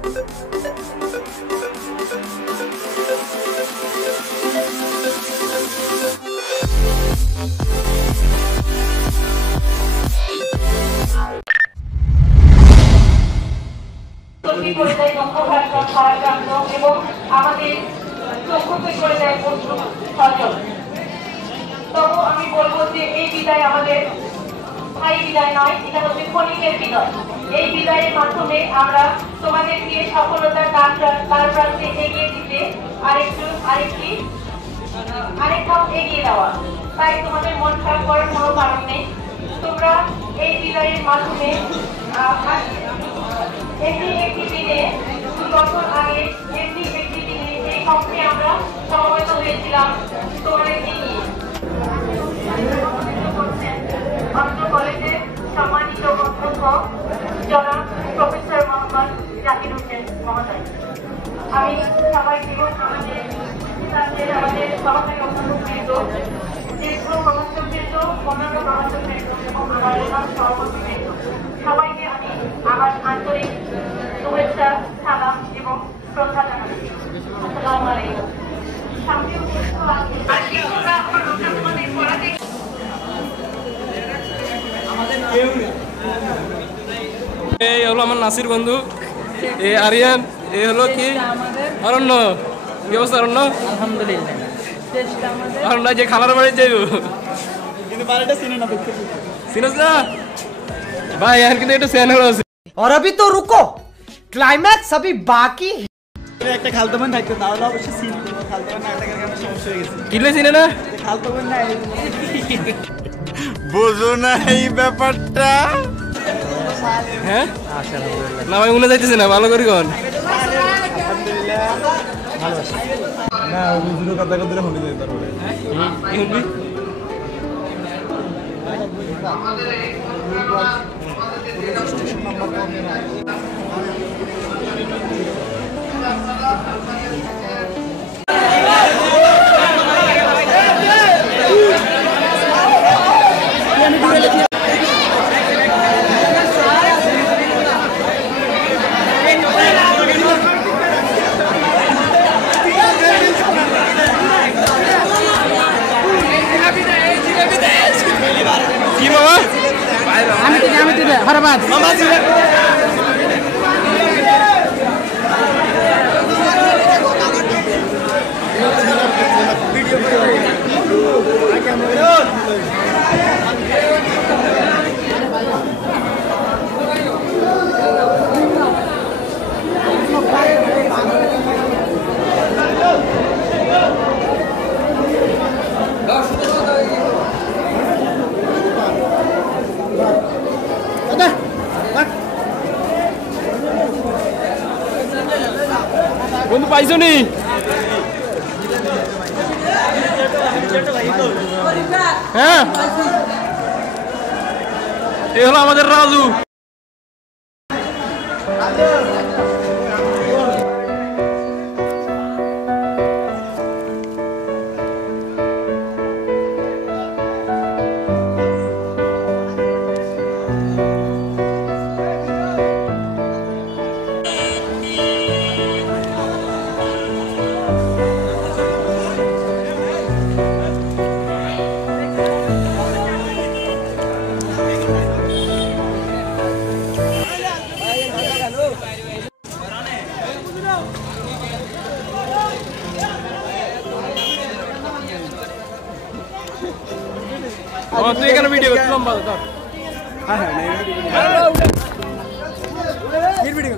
এবং আমাদের চক্ষুকে করে দেয় বন্ধু সচল। তবু আমি বলবো যে এই বিদায় আমাদের ভাই বিদায় নয়, এটা হচ্ছে ক্ষণিকের বিদায়। এই বিদায়ের মাধ্যমে আমরা তোমাদেরকে সফলতার দ্বার প্রান্তে এগিয়ে দিতে আরেক ধাপ এগিয়ে দেওয়া। তাই তোমাদের মন খারাপ করার কোনো কারণ নেই। তোমরা এই বিদায়ের মাধ্যমে একটি দিনে 2 বছর আগে একটি দিনে এই কক্ষে আমরা সমবেত হয়েছিলাম তোমাদেরকে নিয়ে। অত্র কলেজের সম্মানিত অধ্যক্ষ জনাব প্রফেসর মোহাম্মদ জাকির হোসেন মহোদয়, আমি সবাইকে আমাদের সহকারী অধ্যক্ষ জ্যেষ্ঠ প্রভাষকবৃন্দ, অন্যান্য প্রভাষকবৃন্দ এবং আমার সভাপতিবৃন্দ, সবাইকে আমি আমার আন্তরিক শুভেচ্ছা, সালাম এবং শ্রদ্ধা জানাচ্ছি। আসসালামু আলাইকুম। এই হলো আমার নাসির বন্ধু, এই আরিয়ান, এই হলো কি অরণ্য। কি অবস্থা অরণ্য? আলহামদুলিল্লাহ। অরণ্য যে খালার বাড়ি যাইব চিনস না ভাই, আর কিন্তু একটা চ্যানেল আছে। और अभी तो रुको, क्लाइमैक्स अभी बाकी। একটা খালতমান থাকতো তাহলে অবশ্যই সিন খালতমান না থাকার কারণে সমস্যা হয়ে গেছে। কিলে চিনে না খালতমান না বুঝো না এই ব্যাপারটা। হ্যাঁ না ভাই মনে যাইতেছে না, ভালো করে কোন না বুঝলো কথা কথা শুনে যাই তারপরে শুনবি কি মামা? আমি তো হারাবাদ মামা ছিল। বন্ধু পাইছো নি? হ্যাঁ, এ হলো আমাদের রাজু। তুই এখানে ভিডিও লম্বা ধর। হ্যাঁ হ্যাঁ ভিডিও